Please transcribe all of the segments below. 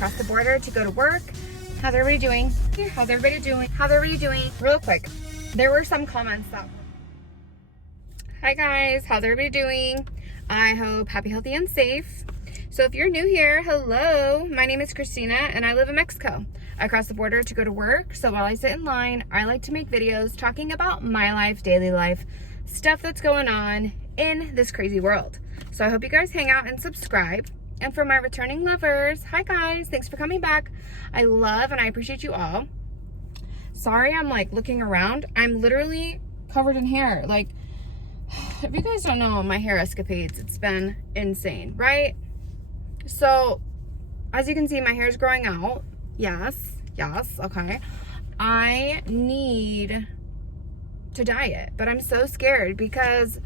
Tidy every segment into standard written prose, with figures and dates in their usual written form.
across the border to go to work. How's everybody doing? How's everybody doing? How's everybody doing? Real quick, there were some comments that, hi guys, how's everybody doing? I hope happy, healthy, and safe. So if you're new here, hello, my name is Christina and I live in Mexico. I cross the border to go to work, so while I sit in line, I like to make videos talking about my life, daily life, stuff that's going on in this crazy world. So I hope you guys hang out and subscribe. And for my returning lovers, hi guys, thanks for coming back. I love and I appreciate you all. Sorry, I'm like looking around. I'm literally covered in hair. Like, if you guys don't know my hair escapades, it's been insane, right? So, as you can see, my hair is growing out. Yes, okay. I need to dye it, but I'm so scared because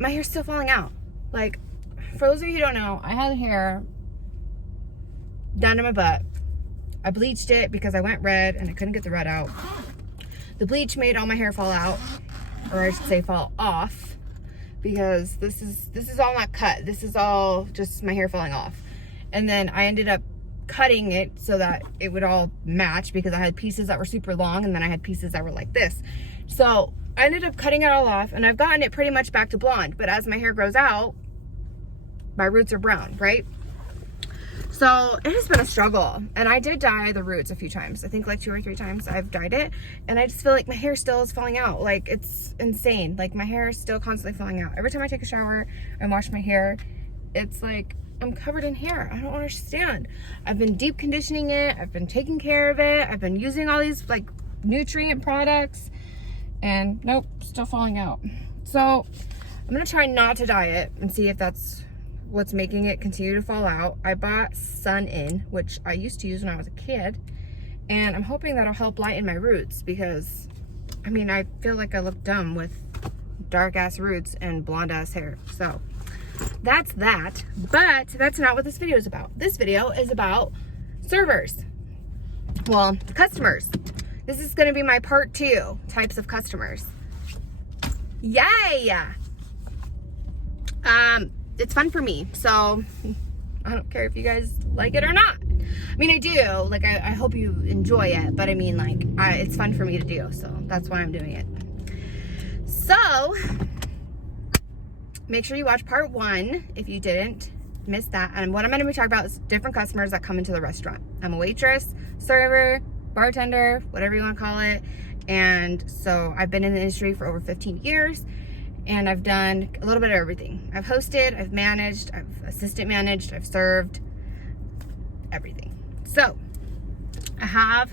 my hair's still falling out. Like, for those of you who don't know, I had hair down to my butt. I bleached it because I went red and I couldn't get the red out. The bleach made all my hair fall out, or I should say fall off, because this is all not cut. This is all just my hair falling off. And then I ended up cutting it so that it would all match, because I had pieces that were super long and then I had pieces that were like this. So I ended up cutting it all off and I've gotten it pretty much back to blonde. But as my hair grows out, my roots are brown, right? So it has been a struggle. And I did dye the roots a few times. I think like 2 or 3 times I've dyed it. And I just feel like my hair still is falling out. Like, it's insane. Like, my hair is still constantly falling out. Every time I take a shower and wash my hair, it's like I'm covered in hair. I don't understand. I've been deep conditioning it. I've been taking care of it. I've been using all these like nutrient products, and nope, still falling out. So I'm gonna try not to dye it and see if that's what's making it continue to fall out. I bought Sun In, which I used to use when I was a kid, and I'm hoping that'll help lighten my roots, because I mean, I feel like I look dumb with dark ass roots and blonde ass hair. So that's that, but that's not what this video is about. This video is about servers. Well, customers. This is gonna be my part 2 types of customers. Yay! It's fun for me, so I don't care if you guys like it or not. I mean, I do, like, I hope you enjoy it, but I mean, like, it's fun for me to do, so that's why I'm doing it. So, make sure you watch part 1 if you didn't miss that. And what I'm gonna be talking about is different customers that come into the restaurant. I'm a waitress, server, bartender, whatever you wanna call it. And so I've been in the industry for over 15 years. And I've done a little bit of everything. I've hosted, I've managed, I've assistant managed, I've served, everything. So I have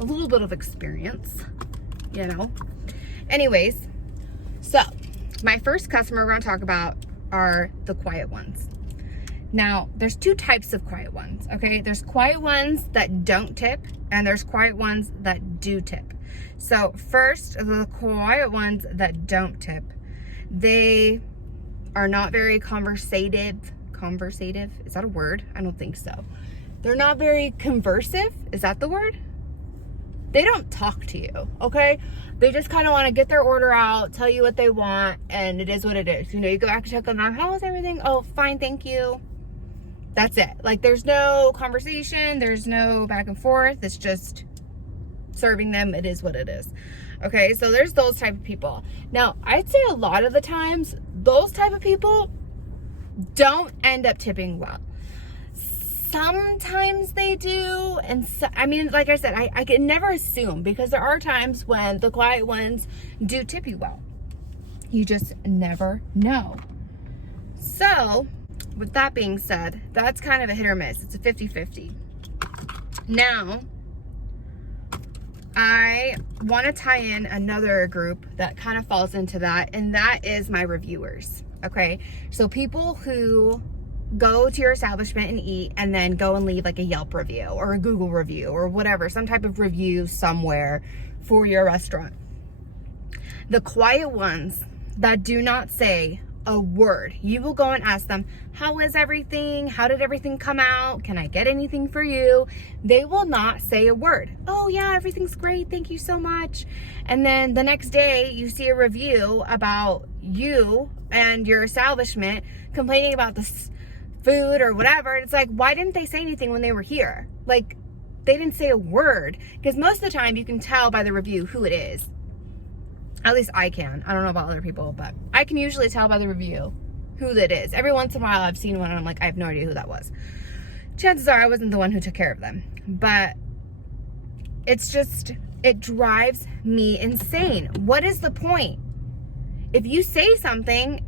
a little bit of experience, you know. Anyways, so my first customer we're gonna talk about are the quiet ones. Now, there's 2 types of quiet ones, okay? There's quiet ones that don't tip, and there's quiet ones that do tip. So first, the quiet ones that don't tip, they are not very conversative. Is that a word? I don't think so. They're not very conversive. Is that the word? They don't talk to you, okay? They just kind of want to get their order out, tell you what they want, and it is what it is. You know, you go back and check on them. How's everything? Oh, fine, thank you. That's it. Like, there's no conversation. There's no back and forth. It's just serving them. It is what it is. Okay, so there's those type of people. Now, I'd say a lot of the times, those type of people don't end up tipping well. Sometimes they do, and so, I mean, like I said, I can never assume, because there are times when the quiet ones do tip you well. You just never know. So, with that being said, that's kind of a hit or miss. It's a 50-50. Now, I want to tie in another group that kind of falls into that, and that is my reviewers, okay? So people who go to your establishment and eat, and then go and leave like a Yelp review or a Google review or whatever, some type of review somewhere for your restaurant. The quiet ones that do not say a word. You will go and ask them, how is everything? How did everything come out? Can I get anything for you? They will not say a word. Oh yeah, everything's great. Thank you so much. And then the next day you see a review about you and your establishment complaining about this food or whatever. And it's like, why didn't they say anything when they were here? Like, they didn't say a word. Because most of the time you can tell by the review who it is. At least I can. I don't know about other people, but I can usually tell by the review who that is. Every once in a while I've seen one and I'm like, I have no idea who that was. Chances are I wasn't the one who took care of them. But it's just, it drives me insane. What is the point? If you say something,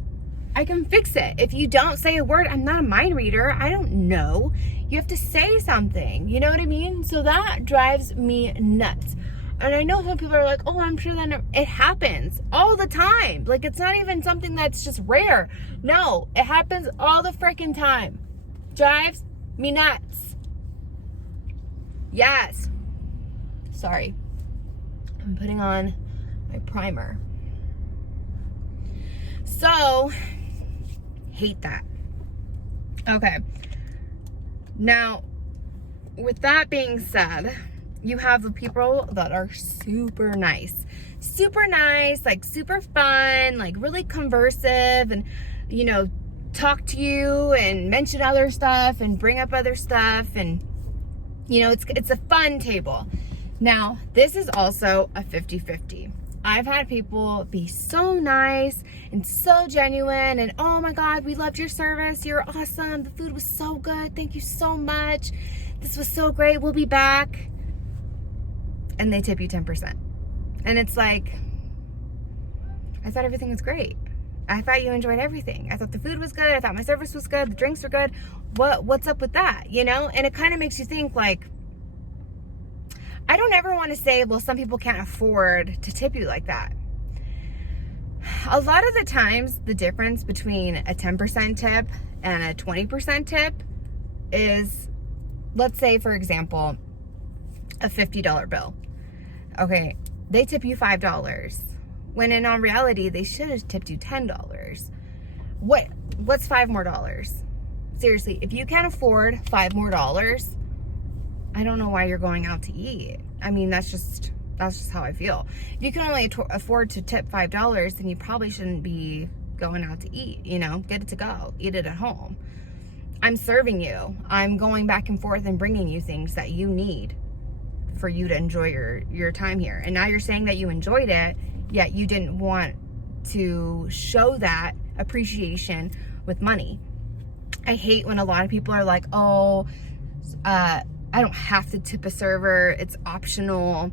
I can fix it. If you don't say a word, I'm not a mind reader. I don't know. You have to say something. You know what I mean? So that drives me nuts. And I know some people are like, oh, I'm sure that it happens all the time. Like, it's not even something that's just rare. No, it happens all the freaking time. Drives me nuts. Yes. Sorry. I'm putting on my primer. So, hate that. Okay. Now, with that being said, you have the people that are super nice, like super fun, like really conversive, and, you know, talk to you and mention other stuff and bring up other stuff. And, you know, it's a fun table. Now, this is also a 50-50. I've had people be so nice and so genuine and, oh my God, we loved your service. You're awesome. The food was so good. Thank you so much. This was so great. We'll be back. And they tip you 10%. And it's like, I thought everything was great. I thought you enjoyed everything. I thought the food was good. I thought my service was good. The drinks were good. What's up with that? You know? And it kind of makes you think, like, I don't ever want to say, well, some people can't afford to tip you like that. A lot of the times, the difference between a 10% tip and a 20% tip is, let's say, for example, a $50 bill. Okay, they tip you $5, when in all reality, they should have tipped you $10. What's $5 more? Seriously, if you can't afford $5 more, I don't know why you're going out to eat. I mean, that's just how I feel. If you can only afford to tip $5, then you probably shouldn't be going out to eat, you know, get it to go, eat it at home. I'm serving you. I'm going back and forth and bringing you things that you need for you to enjoy your time here. And now you're saying that you enjoyed it, yet you didn't want to show that appreciation with money. I hate when a lot of people are like, oh, I don't have to tip a server, it's optional.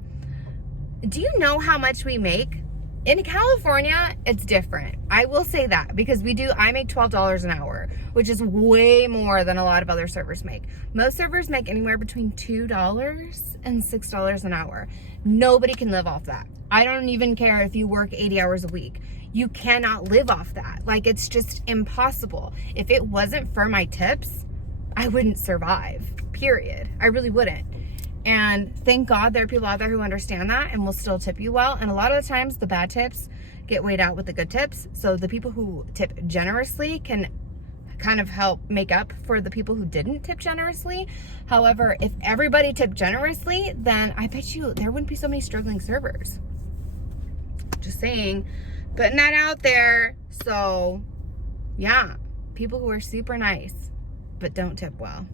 Do you know how much we make? In California, it's different. I will say that, because I make $12 an hour, which is way more than a lot of other servers make. Most servers make anywhere between $2 and $6 an hour. Nobody can live off that. I don't even care if you work 80 hours a week. You cannot live off that. Like, it's just impossible. If it wasn't for my tips, I wouldn't survive, period. I really wouldn't. And thank God there are people out there who understand that and will still tip you well. And a lot of the times the bad tips get weighed out with the good tips. So the people who tip generously can kind of help make up for the people who didn't tip generously. However, if everybody tipped generously, then I bet you there wouldn't be so many struggling servers. Just saying, putting that out there. So yeah, people who are super nice but don't tip well.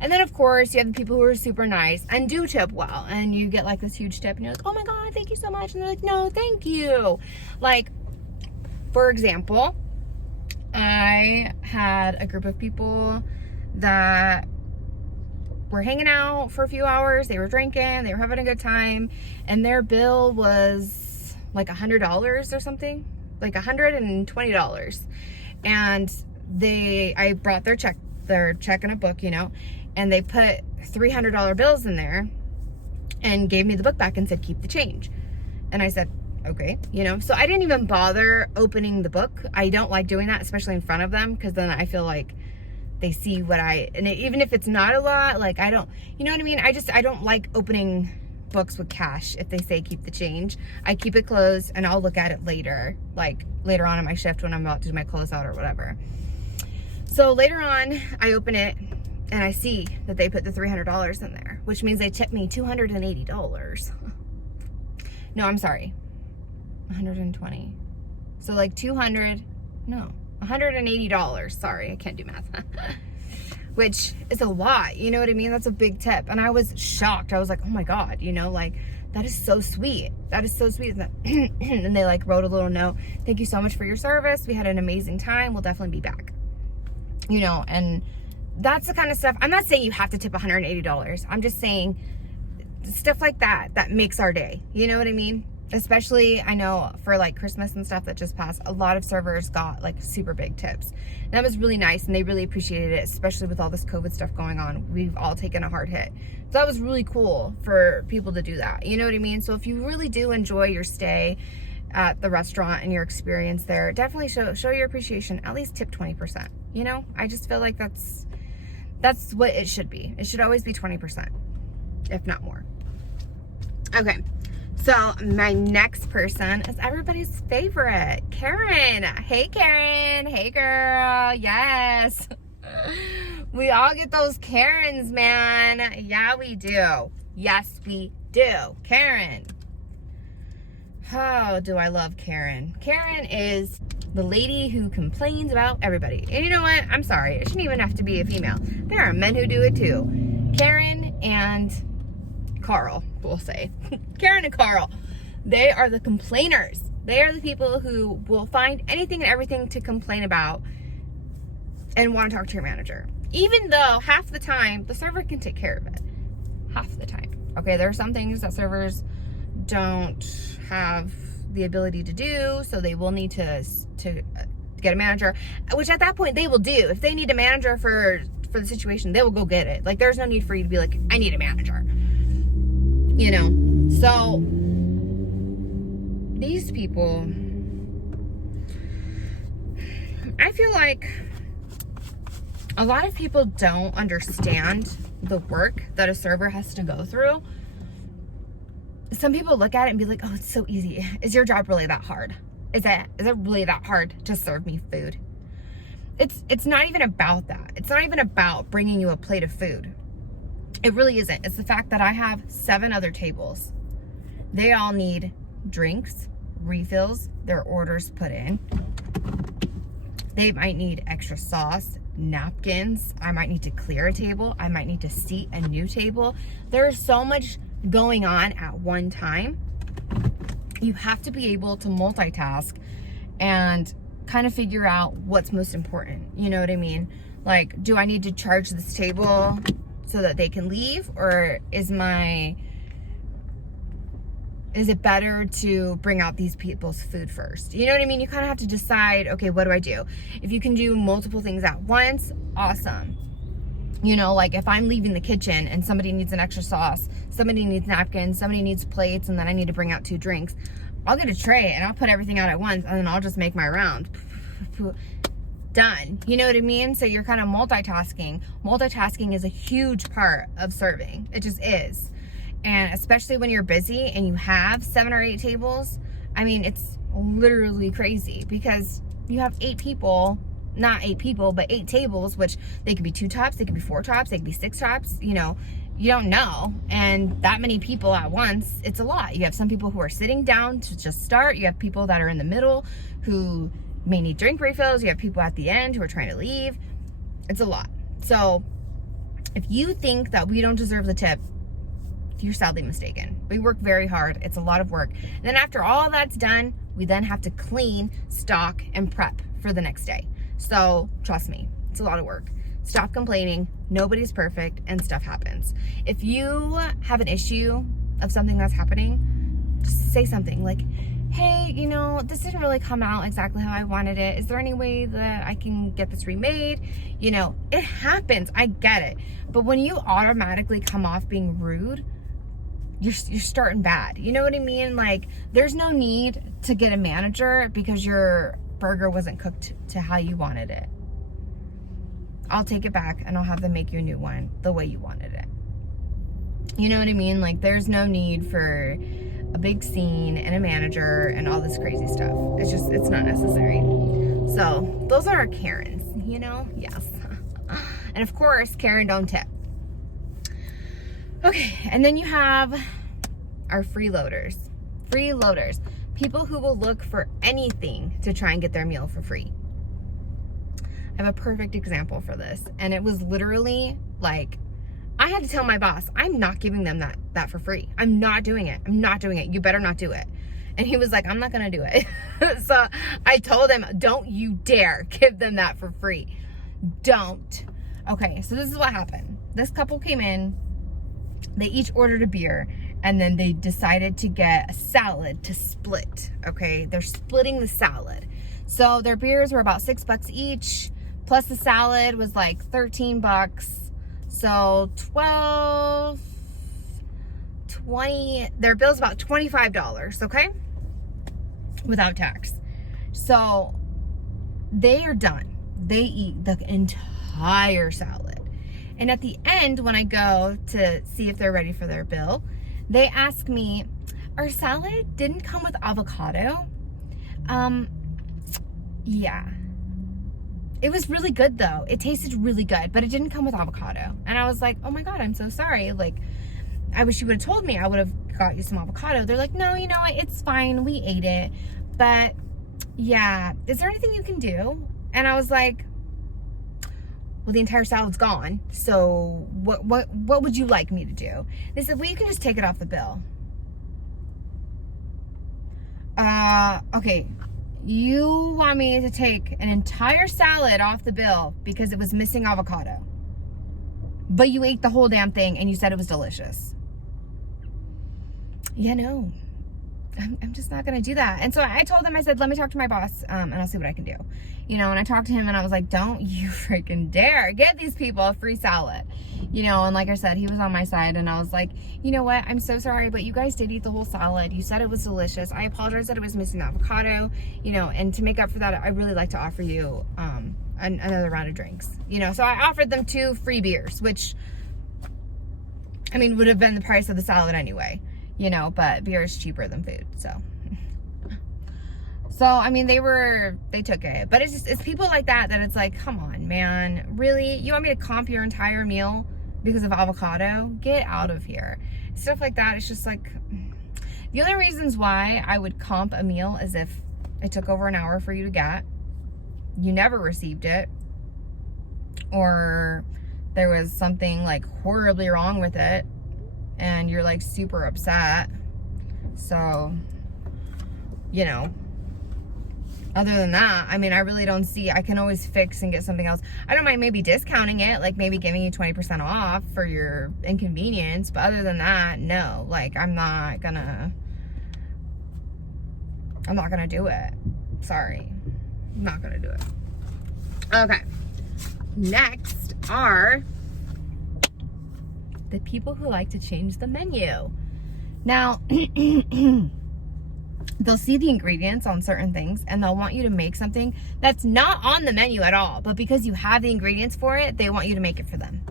And then of course you have the people who are super nice and do tip well, and you get like this huge tip and you're like, oh my God, thank you so much. And they're like, no, thank you. Like, for example, I had a group of people that were hanging out for a few hours. They were drinking, they were having a good time, and their bill was like $100 or something, like $120. And I brought their check in a book, you know, and they put $300 bills in there and gave me the book back and said, keep the change. And I said, okay, you know, so I didn't even bother opening the book. I don't like doing that, especially in front of them, because then I feel like they see even if it's not a lot, like I don't, you know what I mean? I don't like opening books with cash. If they say keep the change, I keep it closed and I'll look at it later, like later on in my shift when I'm about to do my closeout or whatever. So later on, I open it and I see that they put the $300 in there, which means they tipped me $280. No, I'm sorry, 120. So like $180. Sorry, I can't do math. which is a lot. You know what I mean? That's a big tip. And I was shocked. I was like, oh my God, you know, like, that is so sweet. That is so sweet. And they like wrote a little note. Thank you so much for your service. We had an amazing time. We'll definitely be back. You know, and that's the kind of stuff. I'm not saying you have to tip $180. I'm just saying stuff like that makes our day. You know what I mean? Especially, I know for like Christmas and stuff that just passed, a lot of servers got like super big tips. And that was really nice, and they really appreciated it, especially with all this COVID stuff going on. We've all taken a hard hit. So that was really cool for people to do that. You know what I mean? So if you really do enjoy your stay at the restaurant and your experience there, definitely show your appreciation. At least tip 20%. You know, I just feel like that's what it should be. It should always be 20%, if not more. Okay. So my next person is everybody's favorite, Karen. Hey, Karen. Hey, girl. Yes. We all get those Karens, man. Yeah, we do. Yes, we do. Karen. Oh, do I love Karen. Karen is the lady who complains about everybody. And you know what? I'm sorry. It shouldn't even have to be a female. There are men who do it too. Karen and Carl, we'll say. Karen and Carl, they are the complainers. They are the people who will find anything and everything to complain about and want to talk to your manager. Even though half the time the server can take care of it. Half the time. Okay, there are some things that servers don't have the ability to do, so they will need to get a manager, which at that point they will do. If they need a manager for the situation, they will go get it. Like, there's no need for you to be like, I need a manager. You know, so these people, I feel like a lot of people don't understand the work that a server has to go through. Some people look at it and be like, oh, it's so easy. Is your job really that hard? Is it really that hard to serve me food? It's not even about that. It's not even about bringing you a plate of food. It really isn't. It's the fact that I have 7 other tables. They all need drinks, refills, their orders put in. They might need extra sauce, napkins. I might need to clear a table. I might need to seat a new table. There's so much going on at one time. You have to be able to multitask and kind of figure out what's most important. You know what I mean? Like, do I need to charge this table so that they can leave, or is it better to bring out these people's food first? You know what I mean? You kind of have to decide, okay, what do I do? If you can do multiple things at once, awesome. You know, like if I'm leaving the kitchen and somebody needs an extra sauce, somebody needs napkins, somebody needs plates, and then I need to bring out 2 drinks, I'll get a tray and I'll put everything out at once, and then I'll just make my round. Done. You know what I mean? So you're kind of multitasking. Multitasking is a huge part of serving. It just is. And especially when you're busy and you have 7 or 8 tables, I mean, it's literally crazy because you have 8 people, not 8 people, but 8 tables, which they could be 2 tops, they could be 4 tops, they could be 6 tops, you know, you don't know. And that many people at once, it's a lot. You have some people who are sitting down to just start. You have people that are in the middle who may need drink refills. You have people at the end who are trying to leave. It's a lot. So if you think that we don't deserve the tip, you're sadly mistaken. We work very hard. It's a lot of work. And then after all that's done, we then have to clean, stock, and prep for the next day. So trust me, it's a lot of work. Stop complaining. Nobody's perfect and stuff happens. If you have an issue of something that's happening, just say something like, hey, you know, this didn't really come out exactly how I wanted it. Is there any way that I can get this remade? You know, it happens. I get it. But when you automatically come off being rude, you're starting bad. You know what I mean? Like, there's no need to get a manager because your burger wasn't cooked to how you wanted it. I'll take it back and I'll have them make you a new one the way you wanted it. You know what I mean? Like, there's no need for a big scene and a manager and all this crazy stuff. It's not necessary. So those are our Karens, you know? Yes. And of course, Karen don't tip. Okay, and then you have our freeloaders. Freeloaders. People who will look for anything to try and get their meal for free. have a perfect example for this. And it was literally like, I had to tell my boss, I'm not giving them that for free. I'm not doing it. I'm not doing it. You better not do it. And he was like, I'm not going to do it. So I told him, don't you dare give them that for free. Don't. Okay, so this is what happened. This couple came in. They each ordered a beer. And then they decided to get a salad to split. Okay, they're splitting the salad. So their beers were about $6 each. Plus the salad was like $13. So 12, 20, their bill's about $25, okay? Without tax. So they are done. They eat the entire salad. And at the end, when I go to see if they're ready for their bill, they ask me, our salad didn't come with avocado. Yeah. It was really good though. It tasted really good, but it didn't come with avocado. And I was like, oh my God, I'm so sorry. Like, I wish you would have told me. I would have got you some avocado. They're like, no, you know what? It's fine. We ate it. But yeah, is there anything you can do? And I was like, well, the entire salad's gone. So what would you like me to do? They said, well, you can just take it off the bill. Okay. You want me to take an entire salad off the bill because it was missing avocado. But you ate the whole damn thing and you said it was delicious. Yeah, no. I'm just not going to do that. And so I told him, I said, let me talk to my boss and I'll see what I can do. You know, and I talked to him and I was like, don't you freaking dare get these people a free salad. You know, and like I said, he was on my side and I was like, you know what? I'm so sorry, but you guys did eat the whole salad. You said it was delicious. I apologize that it was missing avocado, you know, and to make up for that, I really like to offer you another round of drinks. You know, so I offered them 2 free beers, which, I mean, would have been the price of the salad anyway. You know, but beer is cheaper than food, so. So, I mean, they took it. But it's people like that it's like, come on, man. Really? You want me to comp your entire meal because of avocado? Get out of here. Stuff like that, it's just like, the only reasons why I would comp a meal is if it took over an hour for you to get, you never received it, or there was something like horribly wrong with it, and you're like super upset. So, you know, other than that, I mean, I really don't see, I can always fix and get something else. I don't mind maybe discounting it, like maybe giving you 20% off for your inconvenience. But other than that, no, like I'm not gonna do it. Sorry. I'm not gonna do it. Okay. Next are the people who like to change the menu. Now, they'll see the ingredients on certain things and they'll want you to make something that's not on the menu at all, but because you have the ingredients for it, they want you to make it for them.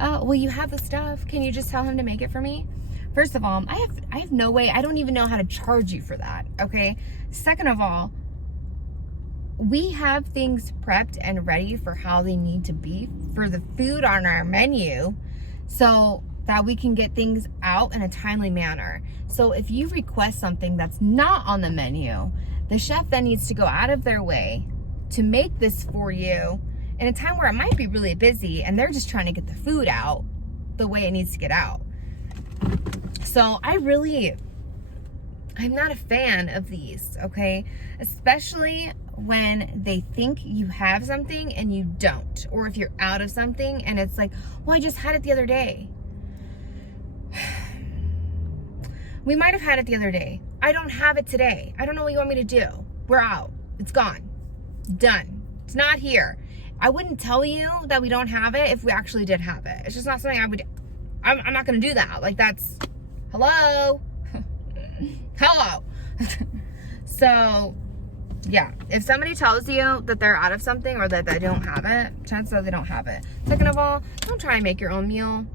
Well, you have the stuff. Can you just tell him to make it for me? First of all, I have no way. I don't even know how to charge you for that, okay? Second of all, we have things prepped and ready for how they need to be for the food on our menu so that we can get things out in a timely manner. So if you request something that's not on the menu, the chef then needs to go out of their way to make this for you in a time where it might be really busy and they're just trying to get the food out the way it needs to get out. So I'm not a fan of these, okay? Especially when they think you have something and you don't, or if you're out of something and it's like, well, I just had it the other day. We might have had it the other day. I don't have it today. I don't know what you want me to do. We're out. It's gone. Done. It's not here. I wouldn't tell you that we don't have it if we actually did have it. It's just not something I'm not going to do that. Like that's, hello? Hello. So, yeah, if somebody tells you that they're out of something or that they don't have it, chances are they don't have it. Second of all, don't try and make your own meal.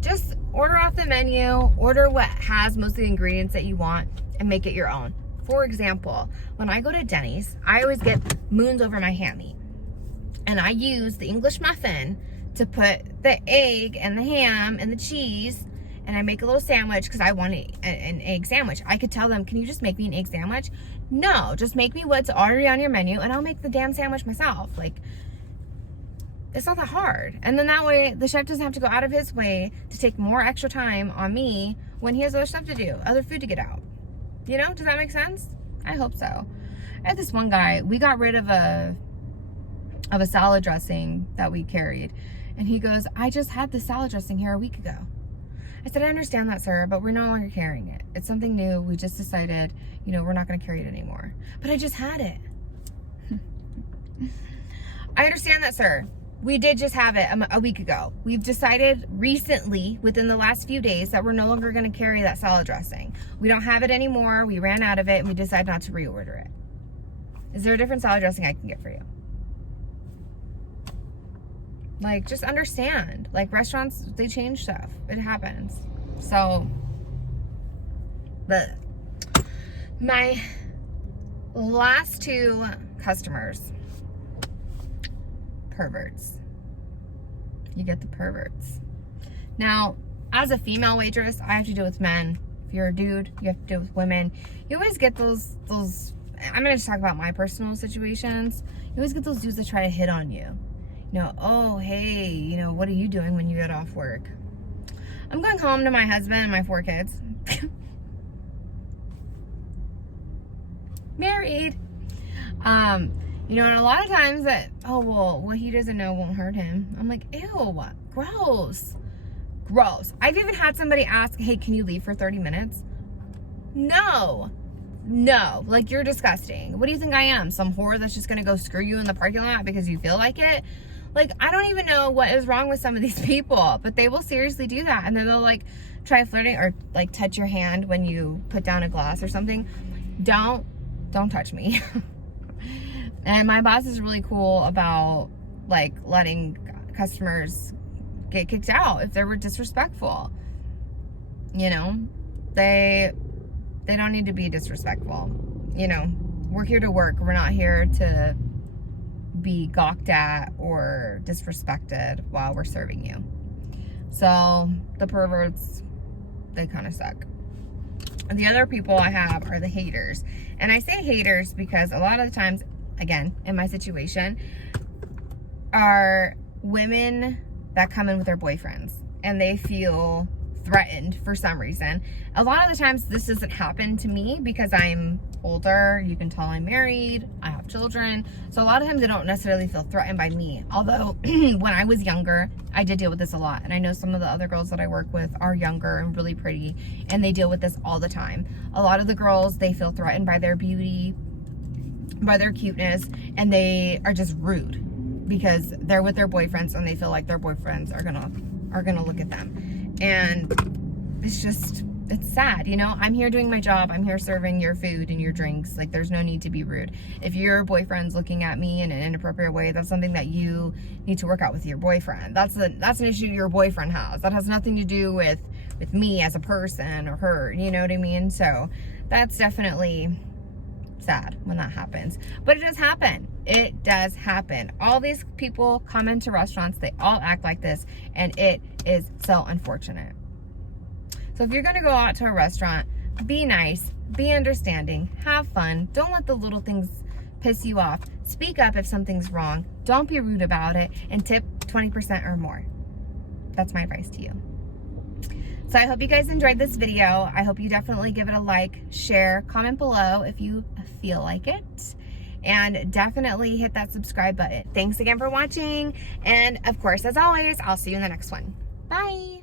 Just order off the menu, order what has most of the ingredients that you want, and make it your own. For example, when I go to Denny's, I always get moons over my ham meat. And I use the English muffin to put the egg and the ham and the cheese and I make a little sandwich because I want an egg sandwich, I could tell them, can you just make me an egg sandwich? No, just make me what's already on your menu and I'll make the damn sandwich myself. Like, it's not that hard. And then that way the chef doesn't have to go out of his way to take more extra time on me when he has other stuff to do, other food to get out. You know, does that make sense? I hope so. I had this one guy, we got rid of a salad dressing that we carried. And he goes, I just had this salad dressing here a week ago. I said, I understand that, sir, but we're no longer carrying it. It's something new. We just decided, you know, we're not going to carry it anymore. But I just had it. I understand that, sir. We did just have it a week ago. We've decided recently, within the last few days, that we're no longer going to carry that salad dressing. We don't have it anymore. We ran out of it and we decided not to reorder it. Is there a different salad dressing I can get for you? Like, just understand. Like, restaurants, they change stuff. It happens. So, but my last two customers, perverts. You get the perverts. Now, as a female waitress, I have to deal with men. If you're a dude, you have to deal with women. You always get those I'm going to talk about my personal situations. You always get those dudes that try to hit on you. You know, oh, hey, you know, what are you doing when you get off work? I'm going home to my husband and my 4 kids. Married. You know, and a lot of times that, oh, well, what he doesn't know won't hurt him. I'm like, ew, gross. Gross. I've even had somebody ask, hey, can you leave for 30 minutes? No. No. Like, you're disgusting. What do you think I am? Some whore that's just going to go screw you in the parking lot because you feel like it? Like, I don't even know what is wrong with some of these people, but they will seriously do that. And then they'll, like, try flirting or, like, touch your hand when you put down a glass or something. Don't touch me. And my boss is really cool about, like, letting customers get kicked out if they were disrespectful. You know, they don't need to be disrespectful. You know, we're here to work. We're not here to be gawked at or disrespected while we're serving you. So the perverts, they kind of suck. And the other people I have are the haters. And I say haters because a lot of the times, again, in my situation, are women that come in with their boyfriends and they feel threatened for some reason. A lot of the times this doesn't happen to me because I'm older. You can tell I'm married. I have children. So a lot of times they don't necessarily feel threatened by me. Although when I was younger, I did deal with this a lot. And I know some of the other girls that I work with are younger and really pretty and they deal with this all the time. A lot of the girls, they feel threatened by their beauty, by their cuteness, and they are just rude because they're with their boyfriends and they feel like their boyfriends are gonna look at them. And it's sad, you know. I'm here doing my job. I'm here serving your food and your drinks. Like, there's no need to be rude. If your boyfriend's looking at me in an inappropriate way, that's something that you need to work out with your boyfriend. That's an issue your boyfriend has. That has nothing to do with me as a person or her, you know what I mean? So that's definitely sad when that happens. But it does happen. It does happen. All these people come into restaurants, they all act like this, and it is so unfortunate. So if you're going to go out to a restaurant, be nice, be understanding, have fun. Don't let the little things piss you off. Speak up if something's wrong. Don't be rude about it, and tip 20% or more. That's my advice to you. So I hope you guys enjoyed this video. I hope you definitely give it a like, share, comment below if you feel like it. And definitely hit that subscribe button. Thanks again for watching. And of course, as always, I'll see you in the next one. Bye.